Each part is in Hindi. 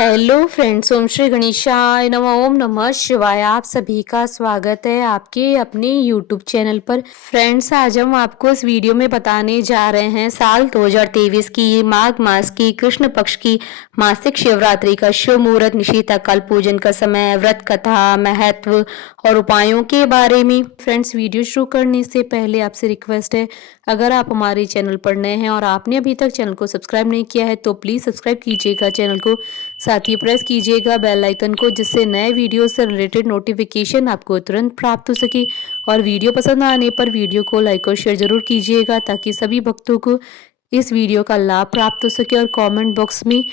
हेलो फ्रेंड्स, ओम श्री गणेशाय नमः। ओम नमः शिवाय। आप सभी का स्वागत है आपके अपने यूट्यूब चैनल पर। फ्रेंड्स, आज हम आपको इस वीडियो में बताने जा रहे हैं साल 2023 की माघ मास की कृष्ण पक्ष की मासिक शिवरात्रि का शुभ मुहूर्त, निशिता काल, पूजन का समय, व्रत कथा, महत्व और उपायों के बारे में। फ्रेंड्स, वीडियो शुरू करने से पहले आपसे रिक्वेस्ट है, अगर आप हमारे चैनल पर नए हैं और आपने अभी तक चैनल को सब्सक्राइब नहीं किया है तो प्लीज़ सब्सक्राइब कीजिएगा चैनल को, साथ ही प्रेस कीजिएगा बेल आइकन को, जिससे नए वीडियो से रिलेटेड नोटिफिकेशन आपको तुरंत प्राप्त हो सके। और वीडियो पसंद आने पर वीडियो को लाइक और शेयर जरूर कीजिएगा ताकि सभी भक्तों को इस वीडियो का लाभ प्राप्त हो सके। और कमेंट बॉक्स में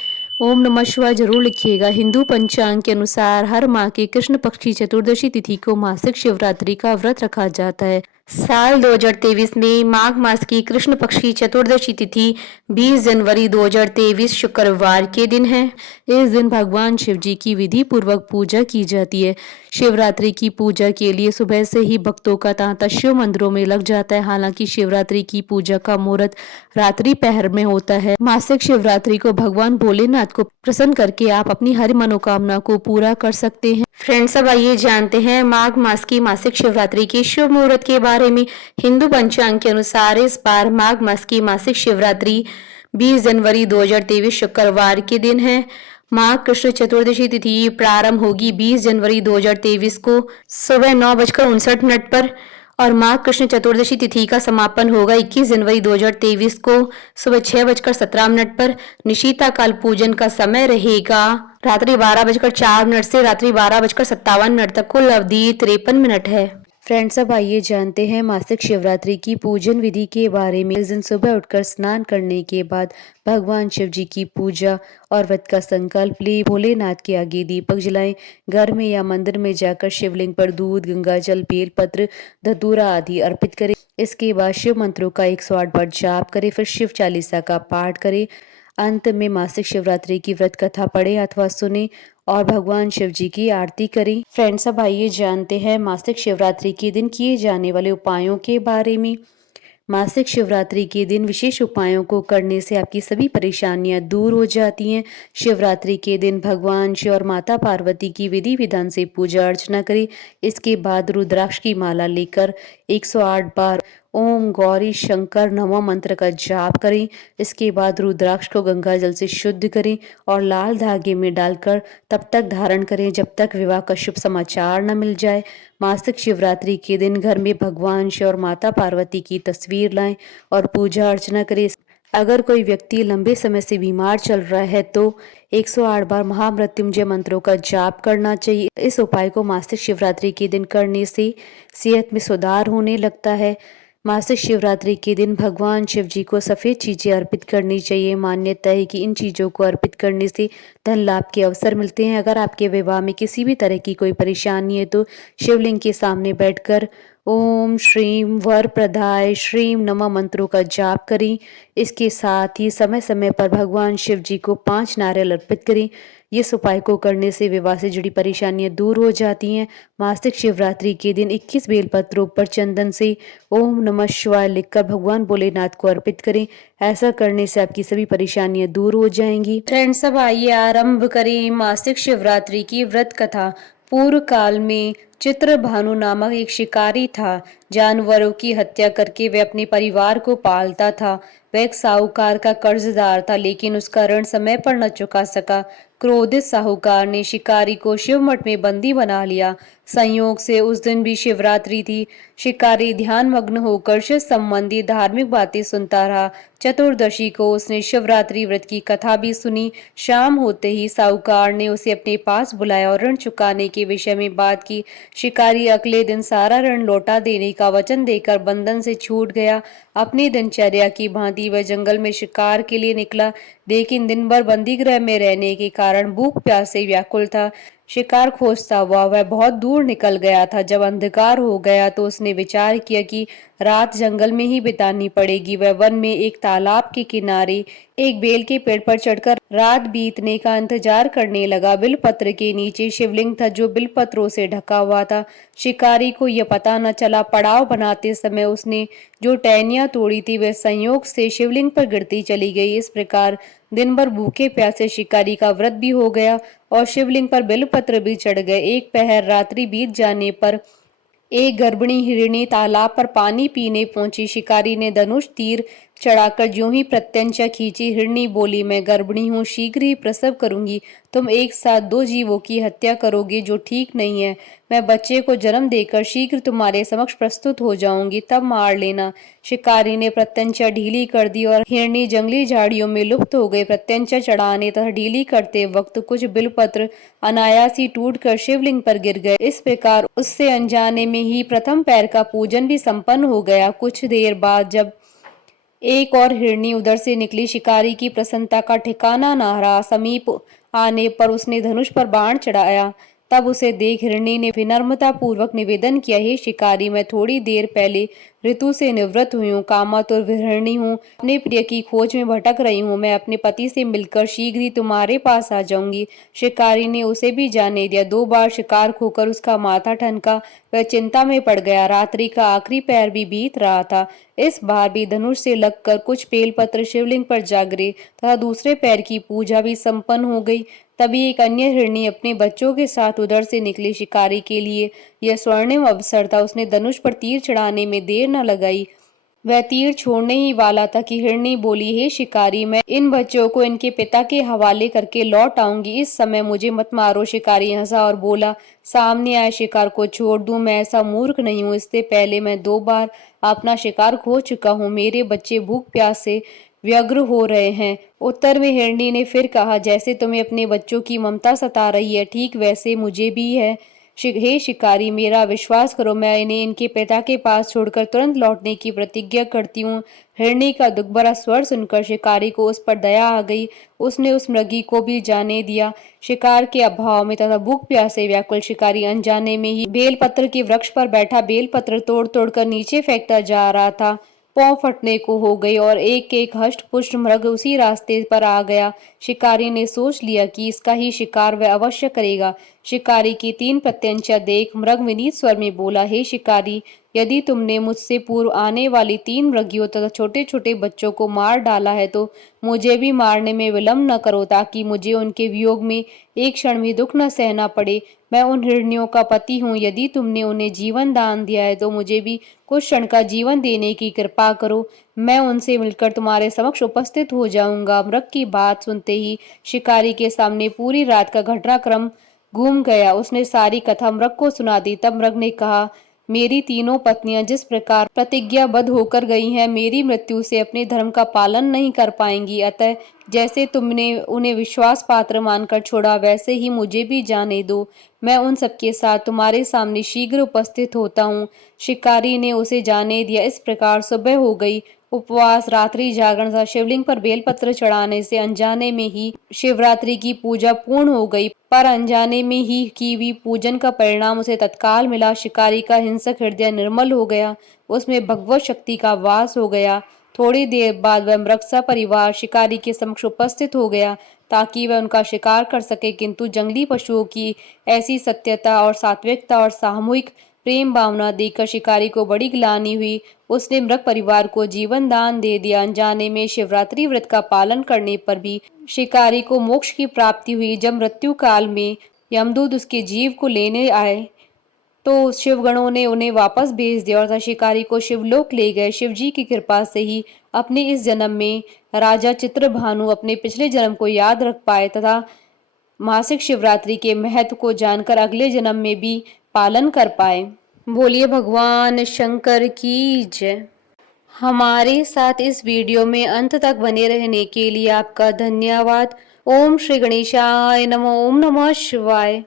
ओम नमः शिवाय जरूर लिखिएगा। हिंदू पंचांग के अनुसार हर माह के कृष्ण पक्ष की चतुर्दशी तिथि को मासिक शिवरात्रि का व्रत रखा जाता है। साल 2023 में माघ मास की कृष्ण पक्ष की चतुर्दशी तिथि 20 जनवरी 2023 शुक्रवार के दिन है। इस दिन भगवान शिव जी की विधि पूर्वक पूजा की जाती है। शिवरात्रि की पूजा के लिए सुबह से ही भक्तों का तांता शिव मंदिरों में लग जाता है। हालांकि शिवरात्रि की पूजा का मुहूर्त रात्रि पहर में होता है। मासिक शिवरात्रि को भगवान भोलेनाथ को प्रसन्न करके आप अपनी हर मनोकामना को पूरा कर सकते हैं। फ्रेंड्स, अब आइए जानते हैं माघ मास की मासिक शिवरात्रि के शुभ मुहूर्त के बारे में। हिंदू पंचांग के अनुसार इस बार माघ मास की मासिक शिवरात्रि 20 जनवरी 2023 शुक्रवार के दिन है। माघ कृष्ण चतुर्दशी तिथि प्रारंभ होगी 20 जनवरी 2023 को सुबह 9:59 पर और माघ कृष्ण चतुर्दशी तिथि का समापन होगा 21 जनवरी 2023 को सुबह 6:17 पर। निशिता काल पूजन का समय रहेगा रात्रि 12:04 से रात्रि 12:57 तक। कुल अवधि 53 मिनट है। फ्रेंड्स, अब आइए जानते हैं मासिक शिवरात्रि की पूजन विधि के बारे में। इस दिन सुबह उठकर स्नान करने के बाद भगवान शिव जी की पूजा और व्रत का संकल्प ले भोलेनाथ के आगे दीपक जलाएं। घर में या मंदिर में जाकर शिवलिंग पर दूध, गंगा जल, बेलपत्र, धतूरा आदि अर्पित करें। इसके बाद शिव मंत्रों का 108 बार जाप करें, फिर शिव चालीसा का पाठ करें। अंत में मासिक शिवरात्रि की व्रत कथा पढ़े अथवा सुने और भगवान शिव जी की आरती करें। फ्रेंड्स, अब आइए जानते हैं मासिक शिवरात्रि के दिन किए जाने वाले उपायों के बारे में। मासिक शिवरात्रि के दिन विशेष उपायों को करने से आपकी सभी परेशानियां दूर हो जाती हैं। शिवरात्रि के दिन भगवान शिव और माता पार्वती की विधि विधान से पूजा अर्चना करें। इसके बाद रुद्राक्ष की माला लेकर 108 बार ओम गौरी शंकर नमः मंत्र का जाप करें। इसके बाद रुद्राक्ष को गंगा जल से शुद्ध करें और लाल धागे में डालकर तब तक धारण करें जब तक विवाह का शुभ समाचार न मिल जाए। मासिक शिवरात्रि के दिन घर में भगवान शिव और माता पार्वती की तस्वीर लाएं और पूजा अर्चना करें। अगर कोई व्यक्ति लंबे समय से बीमार चल रहा है तो 108 बार महामृत्युंजय मंत्रों का जाप करना चाहिए। इस उपाय को मासिक शिवरात्रि के दिन करने से सेहत में सुधार होने लगता है। मासिक शिवरात्रि के दिन भगवान शिव जी को सफेद चीजें अर्पित करनी चाहिए। मान्यता है कि इन चीजों को अर्पित करने से धन लाभ के अवसर मिलते हैं। अगर आपके विवाह में किसी भी तरह की कोई परेशानी है तो शिवलिंग के सामने बैठकर ओम श्रीम वर प्रदाय श्रीम नमः मंत्रों का जाप करें। इसके साथ ही समय समय पर भगवान शिव जी को 5 नारियल अर्पित करें। इस उपाय को करने से विवाह से जुड़ी परेशानियां दूर हो जाती हैं। मासिक शिवरात्रि के दिन 21 बेलपत्रों पर चंदन से ओम नमः शिवाय लिखकर भगवान भोलेनाथ को अर्पित करें। ऐसा करने से आपकी सभी परेशानियां दूर हो जाएंगी। फ्रेंड्स, अब आइए आरंभ करें मासिक शिवरात्रि की व्रत कथा। पूर्व काल में चित्रभानु नामक एक शिकारी था। जानवरों की हत्या करके वह अपने परिवार को पालता था। वह एक साहूकार का कर्जदार था, लेकिन उसका ऋण समय पर न चुका सका। क्रोधित साहूकार ने शिकारी को शिव मठ में बंदी बना लिया। संयोग से उस दिन भी शिवरात्रि थी। शिकारी ध्यान मग्न होकर शिव संबंधी धार्मिक बातें सुनता रहा। चतुर्दशी को उसने शिवरात्रि व्रत की कथा भी सुनी। शाम होते ही साहूकार ने उसे अपने पास बुलाया और ऋण चुकाने के विषय में बात की। शिकारी अगले दिन सारा ऋण लौटा देने का वचन देकर बंधन से छूट गया। अपनी दिनचर्या की भांति वह जंगल में शिकार के लिए निकला, लेकिन दिन भर बंदी गृह में रहने के कारण भूख प्यास से व्याकुल था। शिकार खोजता हुआ वह बहुत दूर निकल गया था। जब अंधकार हो गया तो उसने विचार किया कि रात जंगल में ही बितानी पड़ेगी। वह वन में एक तालाब के किनारे एक बेल के पेड़ पर चढ़कर रात बीतने का इंतजार करने लगा। बिलपत्र के नीचे शिवलिंग था जो बिलपत्रों से ढका हुआ था। शिकारी को यह पता न चला। पड़ाव बनाते समय उसने जो टहनियां तोड़ी थी वह संयोग से शिवलिंग पर गिरती चली गई। इस प्रकार दिन भर भूखे प्यासे शिकारी का व्रत भी हो गया और शिवलिंग पर बेलपत्र भी चढ़ गए। एक पहर रात्रि बीत जाने पर एक गर्भिणी हिरणी तालाब पर पानी पीने पहुंची। शिकारी ने धनुष तीर चढ़ाकर ज्यों ही प्रत्यंचा खींची। हिरणी बोली, मैं गर्भिणी हूँ, शीघ्र ही प्रसव करूंगी। तुम एक साथ दो जीवों की हत्या करोगे जो ठीक नहीं है। मैं बच्चे को जन्म देकर शीघ्र तुम्हारे समक्ष प्रस्तुत हो जाऊंगी, तब मार लेना। शिकारी ने प्रत्यंचा ढीली कर दी और हिरणी जंगली झाड़ियों में लुप्त हो गई। प्रत्यंचा चढ़ाने तथा ढीली करते वक्त कुछ बिलपत्र अनायास ही टूटकर शिवलिंग पर गिर गए। इस प्रकार उससे अनजाने में ही प्रथम पैर का पूजन भी संपन्न हो गया। कुछ देर बाद जब एक और हिरणी उधर से निकली, शिकारी की प्रसन्नता का ठिकाना न रहा। समीप आने पर उसने धनुष पर बाण चढ़ाया। तब उसे देख हिरणी ने विनम्रता पूर्वक निवेदन किया, हे शिकारी, मैं थोड़ी देर पहले ऋतु से निवृत्त हुई हूँ, कामातुर विहरणी हूँ, अपने प्रिय की खोज में भटक रही हूँ। मैं अपने पति से मिलकर शीघ्र ही तुम्हारे पास आ जाऊंगी। शिकारी ने उसे भी जाने दिया। 2 बार शिकार खोकर उसका माथा ठनका। वह चिंता में पड़ गया। रात्रि का आखिरी पैर भी बीत रहा था। इस बार भी धनुष से लगकर कुछ बेलपत्र शिवलिंग पर जा गिरे तथा दूसरे पैर की पूजा भी संपन्न हो गई। तभी एक अन्य हिरणी अपने बच्चों के साथ उधर से निकली। शिकारी के लिए यह स्वर्णिम अवसर था। उसने धनुष पर तीर चढ़ाने में देर न लगाई। वह तीर छोड़ने ही वाला था कि हिरणी बोली, हे शिकारी, मैं इन बच्चों को इनके पिता के हवाले करके लौट आऊंगी। इस समय मुझे मत मारो। शिकारी हंसा और बोला, सामने आए शिकार को छोड़ दूं? मैं ऐसा मूर्ख नहीं हूं। इससे पहले मैं 2 बार अपना शिकार खो चुका हूं। मेरे बच्चे भूख प्यास से व्यग्र हो रहे हैं। उत्तर में हिरणी ने फिर कहा, जैसे तुम्हें अपने बच्चों की ममता सता रही है, ठीक वैसे मुझे भी है। हे शिकारी, मेरा विश्वास करो, मैं इन्हें इनके पिता के पास छोड़कर तुरंत लौटने की प्रतिज्ञा करती हूँ। हिरणी का दुख भरा स्वर सुनकर शिकारी को उस पर दया आ गई। उसने उस मृगी को भी जाने दिया। शिकार के अभाव में तथा भूख प्यास से व्याकुल शिकारी अनजाने में ही बेलपत्र के वृक्ष पर बैठा बेलपत्र तोड़ तोड़ कर नीचे फेंकता जा रहा था। पांव फटने को हो गई और एक एक हष्ट पुष्ट मृग उसी रास्ते पर आ गया। शिकारी ने सोच लिया कि इसका ही शिकार वह अवश्य करेगा। शिकारी की 3 प्रत्यंचा देख मृग विनीत स्वर में बोला, हे शिकारी, यदि तुमने मुझसे पूर्व आने वाली 3 मृगियों तथा छोटे छोटे बच्चों को मार डाला है तो मुझे भी मारने में विलंब न करो, ताकि मुझे उनके वियोग में एक क्षण भी दुख न सहना पड़े। मैं उन हिरनियों का पति हूँ। यदि तुमने उन्हें जीवन दान दिया है तो मुझे भी कुछ क्षण का जीवन देने की कृपा करो। मैं उनसे मिलकर तुम्हारे समक्ष उपस्थित हो जाऊंगा। मृग की बात सुनते ही शिकारी के सामने पूरी रात का घटनाक्रम घूम गया। उसने सारी कथा मृग को सुना दी। तब मृग ने कहा, मेरी तीनों पत्नियां जिस प्रकार प्रतिज्ञाबद्ध होकर गई हैं, मेरी मृत्यु से अपने धर्म का पालन नहीं कर पाएंगी। अतः जैसे तुमने उन्हें विश्वास पात्र मानकर छोड़ा, वैसे ही मुझे भी जाने दो। मैं उन सबके साथ तुम्हारे सामने शीघ्र उपस्थित होता हूँ। शिकारी ने उसे जाने दिया। इस प्रकार सुबह हो गई। उपवास, रात्रि जागरण तथा शिवलिंग पर बेलपत्र चढ़ाने से अनजाने में ही शिवरात्रि की पूजा पूर्ण हो गई। पर अनजाने में ही की हुई पूजन का परिणाम उसे तत्काल मिला। शिकारी का हिंसक हृदय निर्मल हो गया। उसमें भगवत शक्ति का वास हो गया। थोड़ी देर बाद वह मृग सपरिवार शिकारी के समक्ष उपस्थित हो गया ताकि वह उनका शिकार कर सके, किंतु जंगली पशुओं की ऐसी सत्यता और सात्विकता और सामूहिक प्रेम भावना देखकर शिकारी को बड़ी ग्लानि हुई। उसने मृग परिवार को जीवन दान दे दिया। अनजाने में शिवरात्रि व्रत का पालन करने पर भी शिकारी को मोक्ष की प्राप्ति हुई। जब मृत्यु काल में यमदूत उसके जीव को लेने आए तो शिवगणों ने उन्हें वापस भेज दिया और शिकारी को शिवलोक ले गए। शिवजी की कृपा से ही अपने इस जन्म में राजा चित्रभानु अपने पिछले जन्म को याद रख पाए तथा मासिक शिवरात्रि के महत्व को जानकर अगले जन्म में भी पालन कर पाए। बोलिए भगवान शंकर की जय। हमारे साथ इस वीडियो में अंत तक बने रहने के लिए आपका धन्यवाद। ओम श्री गणेशाय नमः। ओम नमः शिवाय।